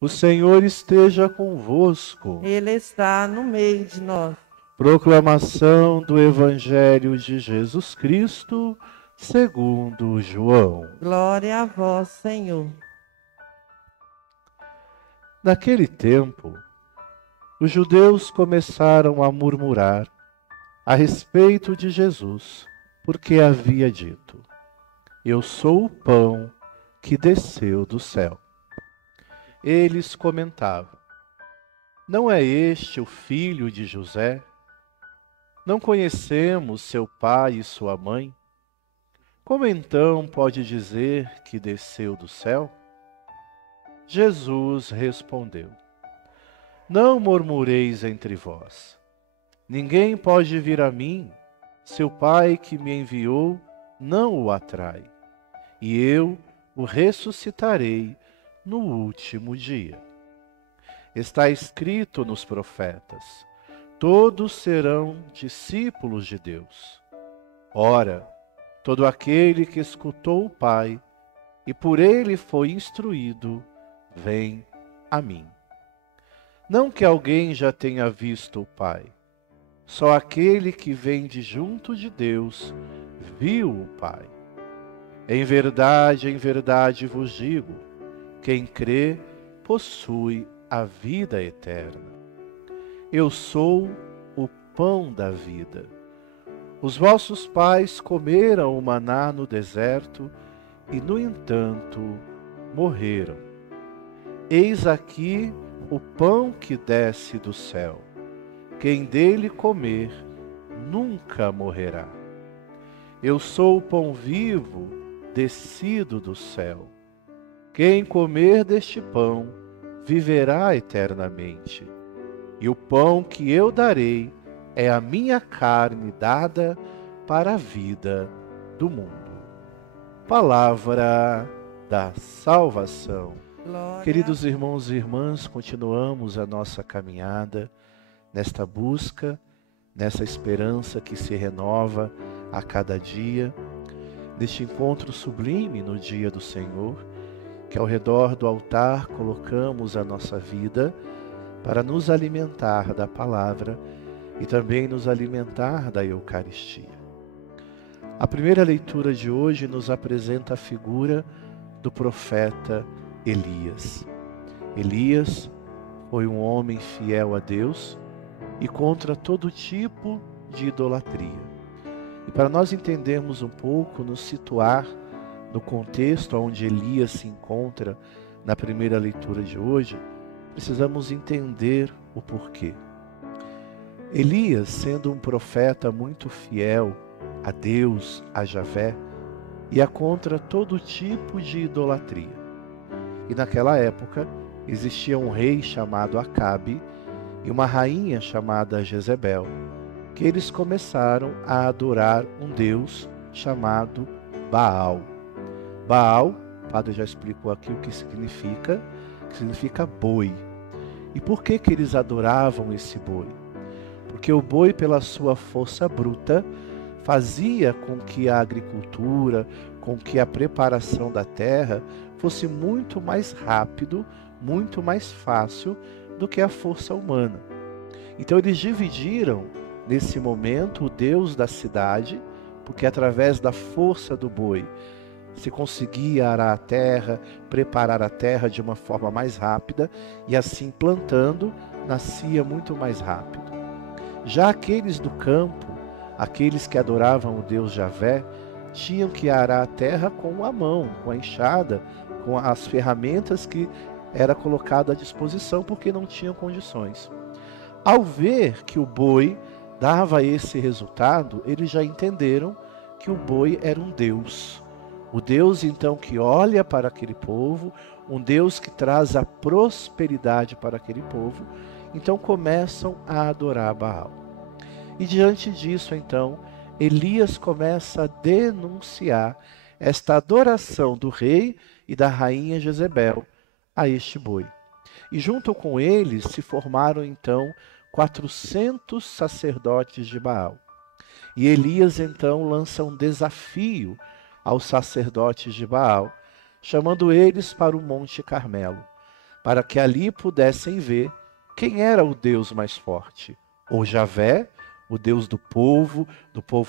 O Senhor esteja convosco. Ele está no meio de nós. Proclamação do Evangelho de Jesus Cristo, segundo João. Glória a vós, Senhor. Naquele tempo, os judeus começaram a murmurar a respeito de Jesus, porque havia dito: Eu sou o pão que desceu do céu. Eles comentavam: Não é este o filho de José? Não conhecemos seu pai e sua mãe? Como então pode dizer que desceu do céu? Jesus respondeu: Não murmureis entre vós. Ninguém pode vir a mim se o Pai que me enviou não o atrai, e eu o ressuscitarei no último dia. Está escrito nos profetas: todos serão discípulos de Deus. Ora, todo aquele que escutou o Pai e por ele foi instruído, vem a mim. Não que alguém já tenha visto o Pai, só aquele que vem de junto de Deus viu o Pai. Em verdade vos digo, quem crê possui a vida eterna. Eu sou o pão da vida. Os vossos pais comeram o maná no deserto e, no entanto, morreram. Eis aqui o pão que desce do céu. Quem dele comer nunca morrerá. Eu sou o pão vivo descido do céu. Quem comer deste pão viverá eternamente. E o pão que eu darei é a minha carne dada para a vida do mundo. Palavra da salvação. Glória. Queridos irmãos e irmãs, continuamos a nossa caminhada nesta busca, nessa esperança que se renova a cada dia, neste encontro sublime no dia do Senhor, que ao redor do altar colocamos a nossa vida para nos alimentar da palavra e também nos alimentar da Eucaristia. A primeira leitura de hoje nos apresenta a figura do profeta Elias. Elias foi um homem fiel a Deus e contra todo tipo de idolatria. E para nós entendermos um pouco, nos situar no contexto onde Elias se encontra na primeira leitura de hoje, precisamos entender o porquê. Elias, sendo um profeta muito fiel a Deus, a Javé, ia contra todo tipo de idolatria. E naquela época existia um rei chamado Acabe e uma rainha chamada Jezebel, que eles começaram a adorar um deus chamado Baal. Baal, o padre já explicou aqui o que significa boi. E por que eles adoravam esse boi? Porque o boi, pela sua força bruta, fazia com que a agricultura, com que a preparação da terra fosse muito mais rápido, muito mais fácil do que a força humana. Então eles dividiram, nesse momento, o Deus da cidade, porque através da força do boi se conseguia arar a terra, preparar a terra de uma forma mais rápida, e assim plantando, nascia muito mais rápido. Já aqueles do campo, aqueles que adoravam o Deus Javé, tinham que arar a terra com a mão, com a enxada, com as ferramentas que era colocado à disposição, porque não tinham condições. Ao ver que o boi dava esse resultado, eles já entenderam que o boi era um Deus. O Deus, então, que olha para aquele povo, um Deus que traz a prosperidade para aquele povo. Então começam a adorar Baal. E diante disso, então, Elias começa a denunciar esta adoração do rei e da rainha Jezebel a este boi. E junto com eles se formaram, então, 400 sacerdotes de Baal. E Elias, então, lança um desafio aos sacerdotes de Baal, chamando eles para o Monte Carmelo, para que ali pudessem ver quem era o Deus mais forte, ou Javé, o Deus do povo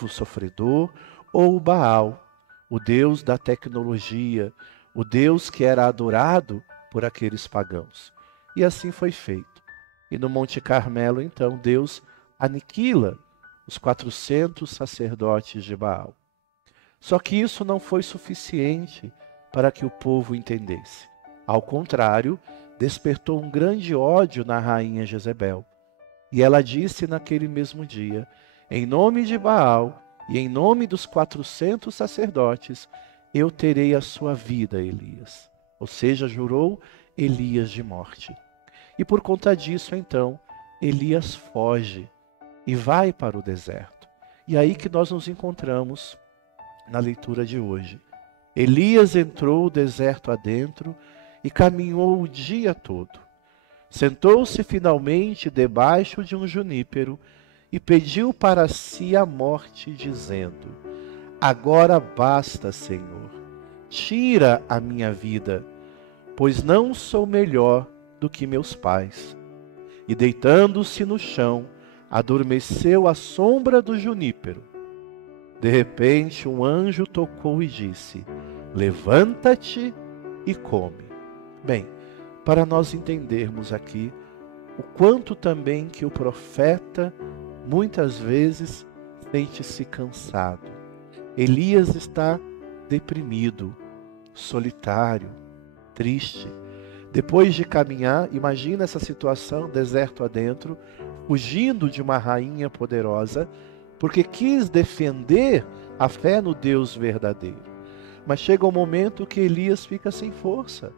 sofredor, ou o Baal, o Deus da tecnologia, o Deus que era adorado por aqueles pagãos. E assim foi feito. E no Monte Carmelo, então, Deus aniquila os 400 sacerdotes de Baal. Só que isso não foi suficiente para que o povo entendesse. Ao contrário, despertou um grande ódio na rainha Jezebel. E ela disse naquele mesmo dia, em nome de Baal e em nome dos 400 sacerdotes, eu terei a sua vida, Elias. Ou seja, jurou Elias de morte. E por conta disso, então, Elias foge e vai para o deserto. E aí que nós nos encontramos na leitura de hoje. Elias entrou o deserto adentro e caminhou o dia todo. Sentou-se finalmente debaixo de um junípero e pediu para si a morte, dizendo: agora basta, Senhor, tira a minha vida, pois não sou melhor do que meus pais. E deitando-se no chão, adormeceu à sombra do junípero. De repente, um anjo tocou e disse: levanta-te e come. Bem, para nós entendermos aqui o quanto também que o profeta muitas vezes sente-se cansado. Elias está deprimido, solitário, triste. Depois de caminhar, imagina essa situação, deserto adentro, fugindo de uma rainha poderosa, porque quis defender a fé no Deus verdadeiro. Mas chega um momento que Elias fica sem força,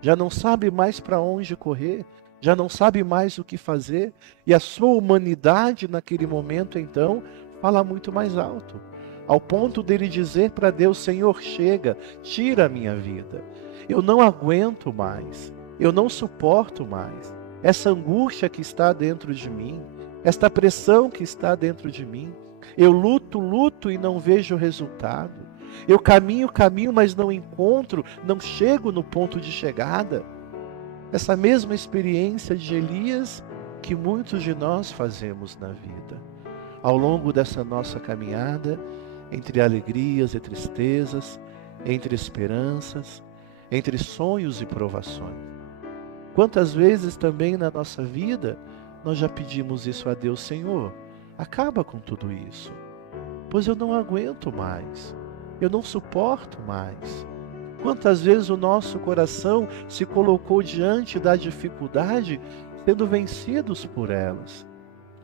já não sabe mais para onde correr, já não sabe mais o que fazer, e a sua humanidade naquele momento, então, fala muito mais alto, ao ponto dele dizer para Deus: Senhor, chega, tira a minha vida. Eu não aguento mais, eu não suporto mais essa angústia que está dentro de mim, esta pressão que está dentro de mim. Eu luto e não vejo resultado. Eu caminho, mas não encontro, não chego no ponto de chegada. Essa mesma experiência de Elias que muitos de nós fazemos na vida. Ao longo dessa nossa caminhada, entre alegrias e tristezas, entre esperanças, entre sonhos e provações. Quantas vezes também na nossa vida nós já pedimos isso a Deus: Senhor, acaba com tudo isso, pois eu não aguento mais, eu não suporto mais. Quantas vezes o nosso coração se colocou diante da dificuldade, sendo vencidos por elas,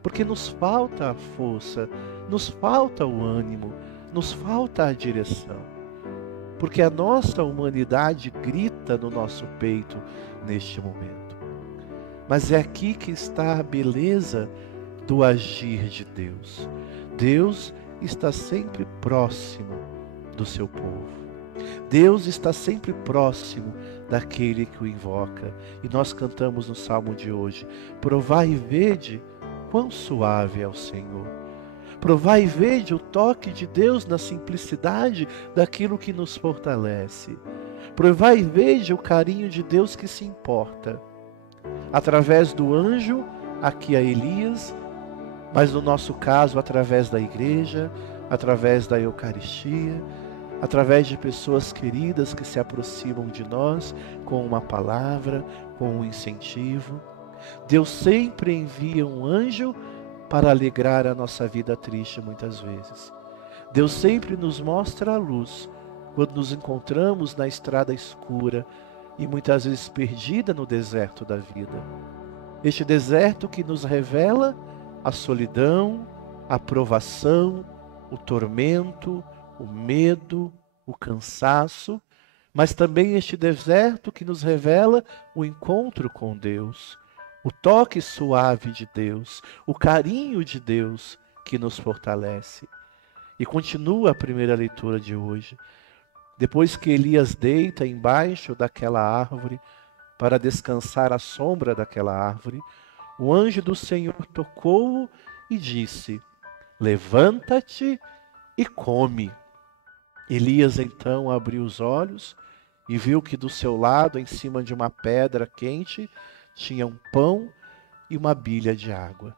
porque nos falta a força, nos falta o ânimo, nos falta a direção. Porque a nossa humanidade grita no nosso peito neste momento. Mas é aqui que está a beleza do agir de Deus. Deus está sempre próximo do seu povo. Deus está sempre próximo daquele que o invoca. E nós cantamos no salmo de hoje: provai e vede quão suave é o Senhor. Provai e vede o toque de Deus na simplicidade daquilo que nos fortalece. Provai e vede o carinho de Deus que se importa. Através do anjo, aqui a Elias, mas no nosso caso, através da igreja, através da Eucaristia, através de pessoas queridas que se aproximam de nós com uma palavra, com um incentivo. Deus sempre envia um anjo para alegrar a nossa vida triste muitas vezes. Deus sempre nos mostra a luz quando nos encontramos na estrada escura e muitas vezes perdida no deserto da vida. Este deserto que nos revela a solidão, a provação, o tormento, o medo, o cansaço, mas também este deserto que nos revela o encontro com Deus, o toque suave de Deus, o carinho de Deus que nos fortalece. E continua a primeira leitura de hoje. Depois que Elias deita embaixo daquela árvore para descansar à sombra daquela árvore, o anjo do Senhor tocou-o e disse: levanta-te e come. Elias então abriu os olhos e viu que do seu lado, em cima de uma pedra quente, tinha um pão e uma bilha de água.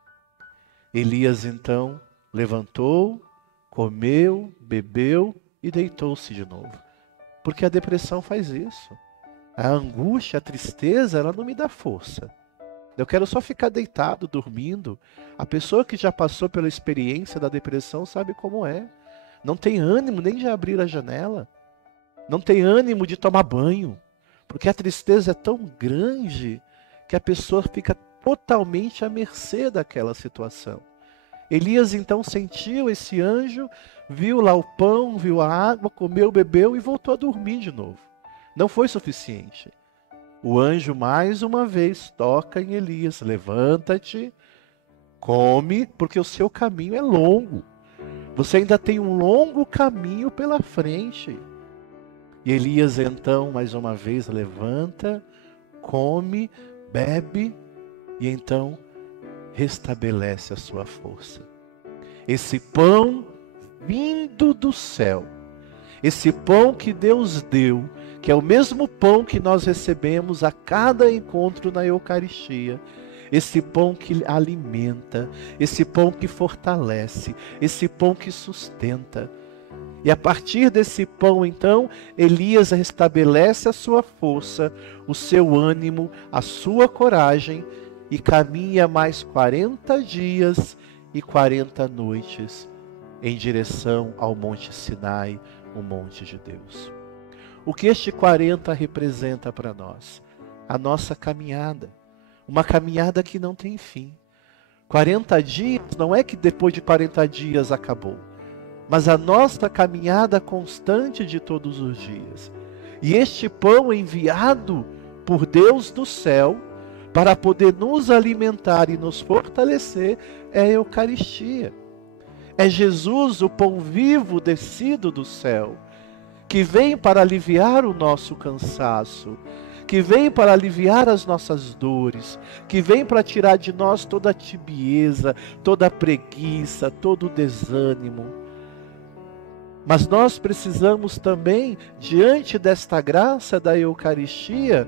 Elias então levantou, comeu, bebeu e deitou-se de novo. Porque a depressão faz isso. A angústia, a tristeza, ela não me dá força. Eu quero só ficar deitado, dormindo. A pessoa que já passou pela experiência da depressão sabe como é. Não tem ânimo nem de abrir a janela. Não tem ânimo de tomar banho. Porque a tristeza é tão grande que a pessoa fica totalmente à mercê daquela situação. Elias então sentiu esse anjo, viu lá o pão, viu a água, comeu, bebeu e voltou a dormir de novo. Não foi suficiente. O anjo mais uma vez toca em Elias: levanta-te, come, porque o seu caminho é longo. Você ainda tem um longo caminho pela frente. E Elias então mais uma vez levanta, come, bebe e então restabelece a sua força. Esse pão vindo do céu, esse pão que Deus deu, que é o mesmo pão que nós recebemos a cada encontro na Eucaristia, esse pão que alimenta, esse pão que fortalece, esse pão que sustenta. E a partir desse pão, então, Elias restabelece a sua força, o seu ânimo, a sua coragem e caminha mais 40 dias e 40 noites em direção ao Monte Sinai, o Monte de Deus. O que este 40 representa para nós? A nossa caminhada. Uma caminhada que não tem fim. 40 dias, não é que depois de 40 dias acabou, mas a nossa caminhada constante de todos os dias. E este pão enviado por Deus do céu, para poder nos alimentar e nos fortalecer, é a Eucaristia. É Jesus, o pão vivo descido do céu, que vem para aliviar o nosso cansaço, que vem para aliviar as nossas dores, que vem para tirar de nós toda a tibieza, toda a preguiça, todo o desânimo. Mas nós precisamos também, diante desta graça da Eucaristia,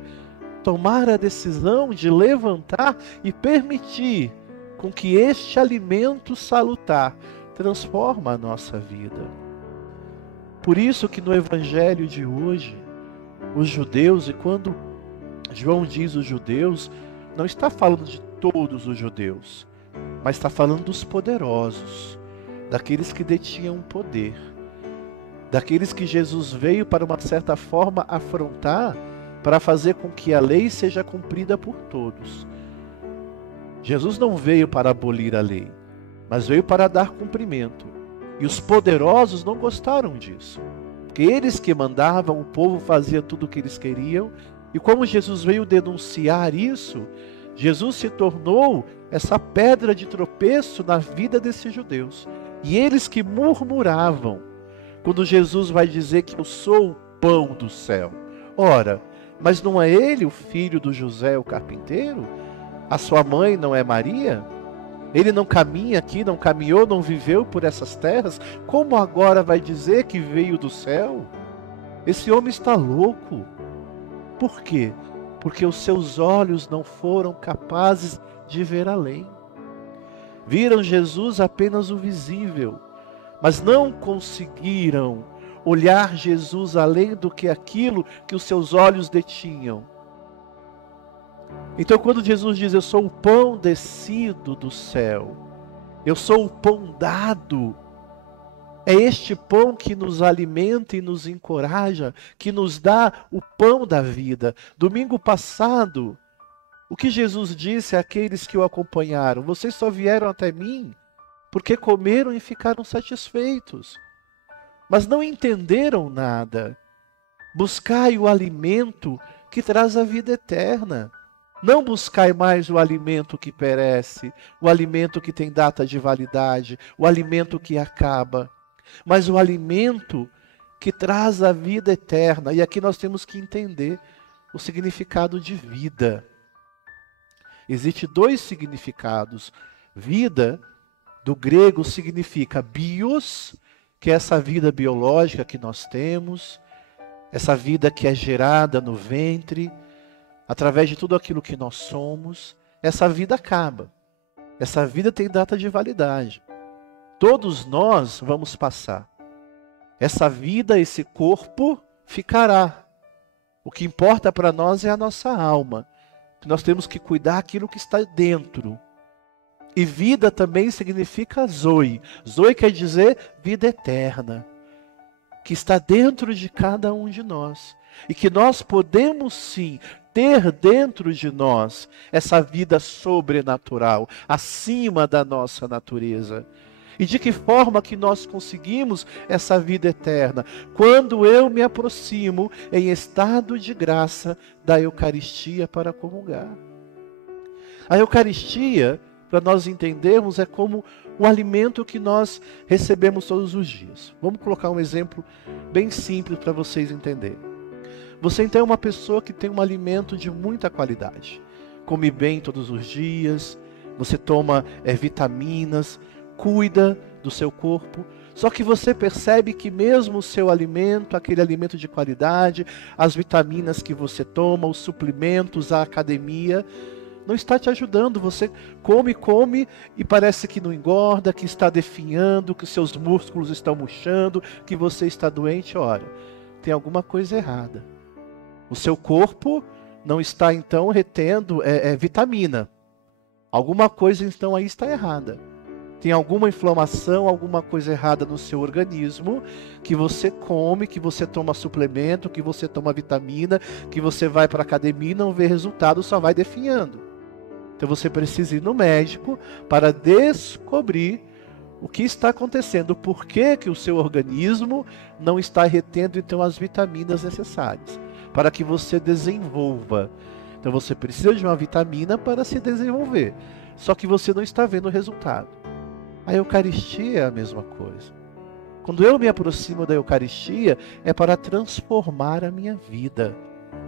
tomar a decisão de levantar e permitir com que este alimento salutar transforme a nossa vida. Por isso que no Evangelho de hoje, os judeus, e quando João diz os judeus, não está falando de todos os judeus, mas está falando dos poderosos, daqueles que detinham poder, daqueles que Jesus veio para uma certa forma afrontar, para fazer com que a lei seja cumprida por todos. Jesus não veio para abolir a lei, mas veio para dar cumprimento. E os poderosos não gostaram disso, porque eles que mandavam, o povo fazia tudo o que eles queriam, e como Jesus veio denunciar isso, Jesus se tornou essa pedra de tropeço na vida desses judeus. E eles que murmuravam, quando Jesus vai dizer que eu sou o pão do céu. Ora, mas não é ele o filho do José, o carpinteiro? A sua mãe não é Maria? Ele não caminha aqui, não caminhou, não viveu por essas terras? Como agora vai dizer que veio do céu? Esse homem está louco. Por quê? Porque os seus olhos não foram capazes de ver além. Viram Jesus apenas o visível, mas não conseguiram olhar Jesus além do que aquilo que os seus olhos detinham. Então quando Jesus diz, eu sou o pão descido do céu, eu sou o pão dado, é este pão que nos alimenta e nos encoraja, que nos dá o pão da vida. Domingo passado, o que Jesus disse àqueles que o acompanharam? Vocês só vieram até mim porque comeram e ficaram satisfeitos, mas não entenderam nada. Buscai o alimento que traz a vida eterna. Não buscai mais o alimento que perece, o alimento que tem data de validade, o alimento que acaba, mas o alimento que traz a vida eterna. E aqui nós temos que entender o significado de vida. Existem dois significados. Vida, do grego, significa bios, que é essa vida biológica que nós temos, essa vida que é gerada no ventre, através de tudo aquilo que nós somos, essa vida acaba. Essa vida tem data de validade. Todos nós vamos passar. Essa vida, esse corpo, ficará. O que importa para nós é a nossa alma. Nós temos que cuidar daquilo que está dentro. E vida também significa Zoe. Zoe quer dizer vida eterna, que está dentro de cada um de nós. E que nós podemos sim ter dentro de nós essa vida sobrenatural, acima da nossa natureza. E de que forma que nós conseguimos essa vida eterna? Quando eu me aproximo em estado de graça da Eucaristia para comungar. A Eucaristia, para nós entendermos, é como um alimento que nós recebemos todos os dias. Vamos colocar um exemplo bem simples para vocês entenderem. Você então é uma pessoa que tem um alimento de muita qualidade. Come bem todos os dias, você toma vitaminas, cuida do seu corpo. Só que você percebe que mesmo o seu alimento, aquele alimento de qualidade, as vitaminas que você toma, os suplementos, a academia, não está te ajudando. Você come e parece que não engorda, que está definhando, que seus músculos estão murchando, que você está doente. Ora, tem alguma coisa errada. O seu corpo não está então retendo vitamina. Alguma coisa então aí está errada. Tem alguma inflamação, alguma coisa errada no seu organismo, que você come, que você toma suplemento, que você toma vitamina, que você vai para a academia e não vê resultado, só vai definhando. Então você precisa ir no médico para descobrir o que está acontecendo, por que o seu organismo não está retendo então as vitaminas necessárias, para que você desenvolva. Então você precisa de uma vitamina para se desenvolver, só que você não está vendo o resultado. A Eucaristia é a mesma coisa. Quando eu me aproximo da Eucaristia, é para transformar a minha vida,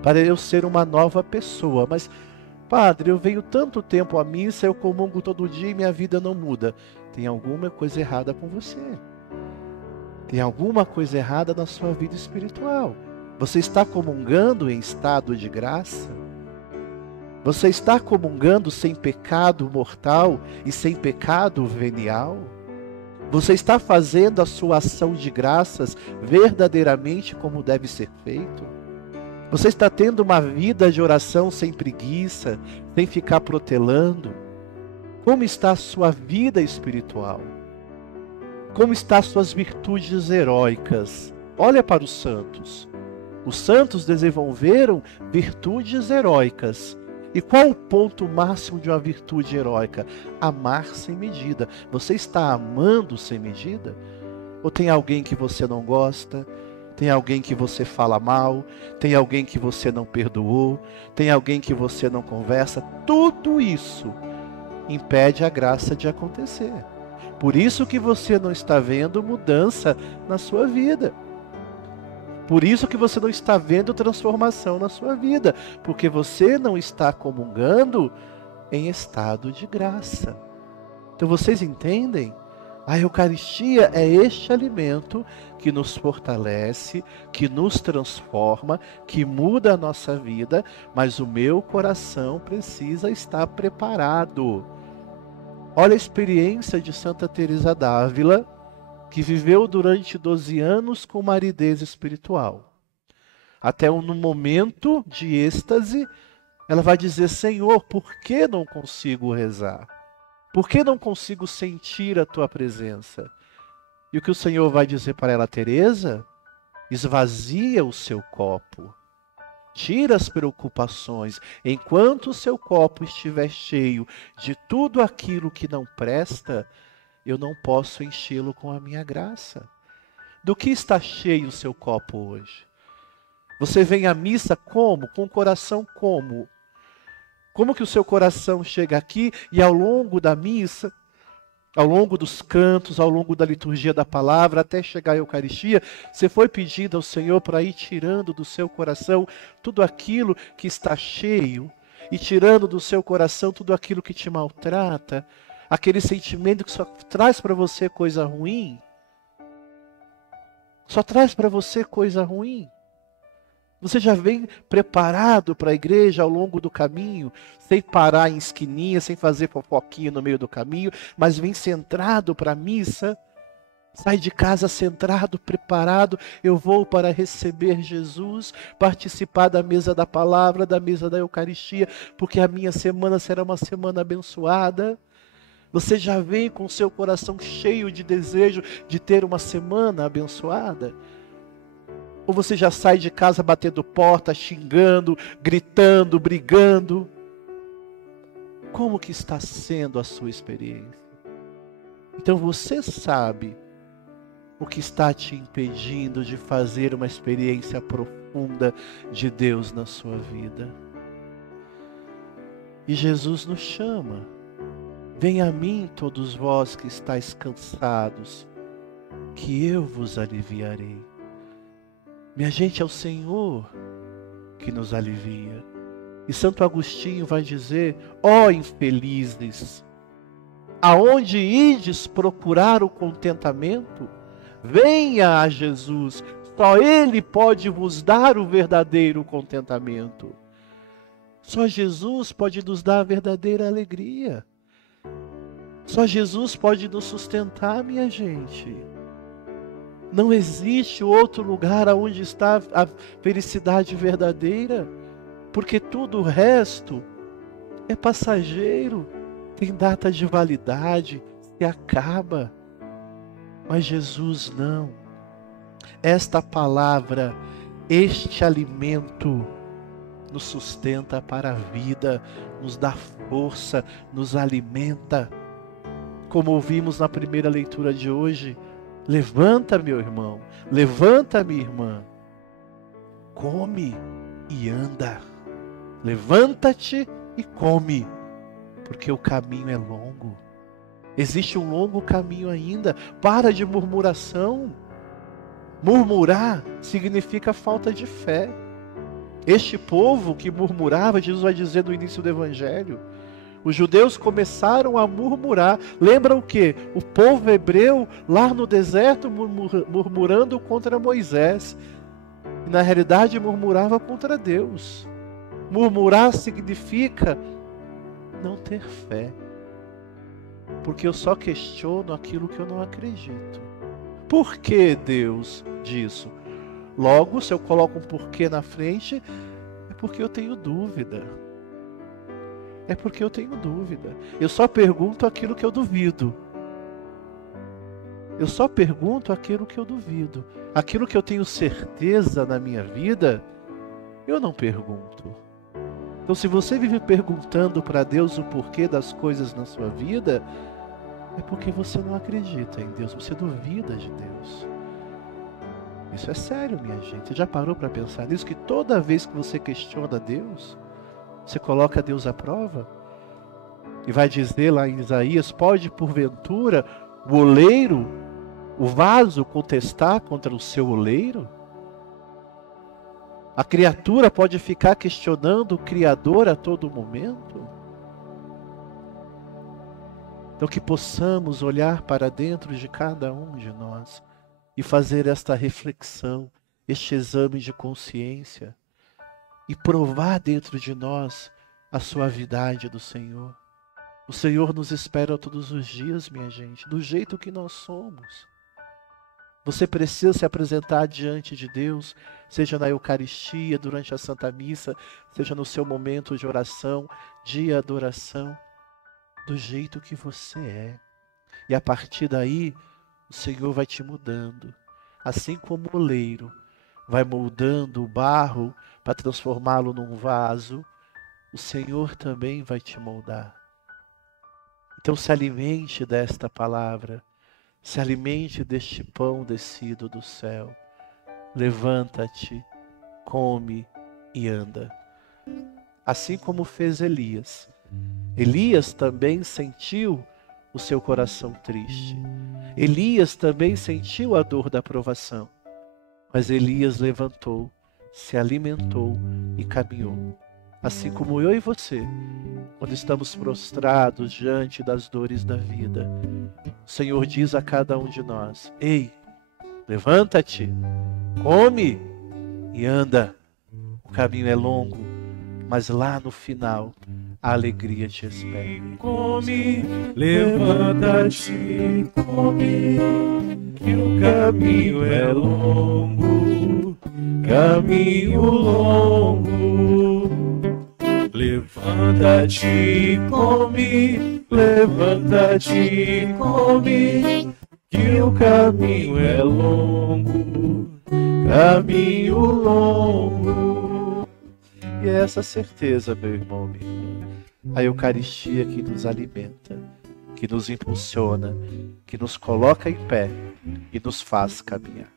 para eu ser uma nova pessoa. Mas, Padre, eu venho tanto tempo à missa, eu comungo todo dia e minha vida não muda. Tem alguma coisa errada com você. Tem alguma coisa errada na sua vida espiritual. Você está comungando em estado de graça? Você está comungando sem pecado mortal e sem pecado venial? Você está fazendo a sua ação de graças verdadeiramente como deve ser feito? Você está tendo uma vida de oração sem preguiça, sem ficar protelando? Como está a sua vida espiritual? Como estão as suas virtudes heróicas? Olha para os santos. Os santos desenvolveram virtudes heróicas. E qual o ponto máximo de uma virtude heróica? Amar sem medida. Você está amando sem medida? Ou tem alguém que você não gosta? Tem alguém que você fala mal? Tem alguém que você não perdoou? Tem alguém que você não conversa? Tudo isso impede a graça de acontecer. Por isso que você não está vendo mudança na sua vida. Por isso que você não está vendo transformação na sua vida, porque você não está comungando em estado de graça. Então vocês entendem? A Eucaristia é este alimento que nos fortalece, que nos transforma, que muda a nossa vida, mas o meu coração precisa estar preparado. Olha a experiência de Santa Teresa d'Ávila, que viveu durante 12 anos com uma aridez espiritual. Até no momento de êxtase, ela vai dizer: Senhor, por que não consigo rezar? Por que não consigo sentir a tua presença? E o que o Senhor vai dizer para ela: Teresa, esvazia o seu copo. Tira as preocupações. Enquanto o seu copo estiver cheio de tudo aquilo que não presta, eu não posso enchê-lo com a minha graça. Do que está cheio o seu copo hoje? Você vem à missa como? Com o coração como? Como que o seu coração chega aqui e ao longo da missa, ao longo dos cantos, ao longo da liturgia da palavra, até chegar à Eucaristia, você foi pedindo ao Senhor para ir tirando do seu coração tudo aquilo que está cheio e tirando do seu coração tudo aquilo que te maltrata, aquele sentimento que só traz para você coisa ruim, só traz para você coisa ruim. Você já vem preparado para a igreja ao longo do caminho, sem parar em esquininha, sem fazer fofoquinha no meio do caminho, mas vem centrado para a missa. Sai de casa centrado, preparado. Eu vou para receber Jesus, participar da mesa da palavra, da mesa da Eucaristia, porque a minha semana será uma semana abençoada. Você já vem com o seu coração cheio de desejo de ter uma semana abençoada? Ou você já sai de casa batendo porta, xingando, gritando, brigando? Como que está sendo a sua experiência? Então você sabe o que está te impedindo de fazer uma experiência profunda de Deus na sua vida. E Jesus nos chama. Venha a mim todos vós que estáis cansados, que eu vos aliviarei. Minha gente, é o Senhor que nos alivia. E Santo Agostinho vai dizer: ó infelizes, aonde ides procurar o contentamento? Venha a Jesus, só Ele pode vos dar o verdadeiro contentamento. Só Jesus pode nos dar a verdadeira alegria. Só Jesus pode nos sustentar, minha gente. Não existe outro lugar onde está a felicidade verdadeira, porque tudo o resto é passageiro, tem data de validade, se acaba. Mas Jesus não. Esta palavra, este alimento, nos sustenta para a vida, nos dá força, nos alimenta. Como ouvimos na primeira leitura de hoje, levanta, meu irmão, levanta, minha irmã, come e anda. Levanta-te e come, porque o caminho é longo. Existe um longo caminho ainda. Para de murmuração. Murmurar significa falta de fé. Este povo que murmurava, Jesus vai dizer no início do Evangelho, os judeus começaram a murmurar. Lembra o quê? O povo hebreu lá no deserto murmurando contra Moisés. E na realidade murmurava contra Deus. Murmurar significa não ter fé. Porque eu só questiono aquilo que eu não acredito. Por que Deus disso? Logo, se eu coloco um porquê na frente, é porque eu tenho dúvida. É porque eu tenho dúvida. Eu só pergunto aquilo que eu duvido. Eu só pergunto aquilo que eu duvido. Aquilo que eu tenho certeza na minha vida, eu não pergunto. Então, se você vive perguntando para Deus o porquê das coisas na sua vida, é porque você não acredita em Deus, você duvida de Deus. Isso é sério, minha gente. Você já parou para pensar nisso? Que toda vez que você questiona Deus, você coloca Deus à prova? E vai dizer lá em Isaías: pode porventura o oleiro, o vaso, contestar contra o seu oleiro? A criatura pode ficar questionando o Criador a todo momento? Então que possamos olhar para dentro de cada um de nós e fazer esta reflexão, este exame de consciência e provar dentro de nós a suavidade do Senhor. O Senhor nos espera todos os dias, minha gente, do jeito que nós somos. Você precisa se apresentar diante de Deus, seja na Eucaristia, durante a Santa Missa, seja no seu momento de oração, de adoração, do jeito que você é. E a partir daí, o Senhor vai te mudando. Assim como o oleiro vai moldando o barro para transformá-lo num vaso, o Senhor também vai te moldar. Então se alimente desta palavra. Se alimente deste pão descido do céu. Levanta-te, come e anda. Assim como fez Elias. Elias também sentiu o seu coração triste. Elias também sentiu a dor da provação. Mas Elias levantou, se alimentou e caminhou. Assim como eu e você, quando estamos prostrados diante das dores da vida, o Senhor diz a cada um de nós: ei, levanta-te, come e anda. caminho é longo, mas lá no final a alegria te espera. Come, levanta-te, come, que o caminho é longo, caminho longo. Levanta-te, come, levanta-te, come, que o caminho é longo, caminho longo. E é essa certeza, meu irmão, minha irmã, a Eucaristia que nos alimenta, que nos impulsiona, que nos coloca em pé e nos faz caminhar.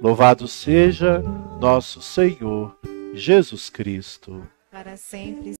Louvado seja nosso Senhor Jesus Cristo. Para sempre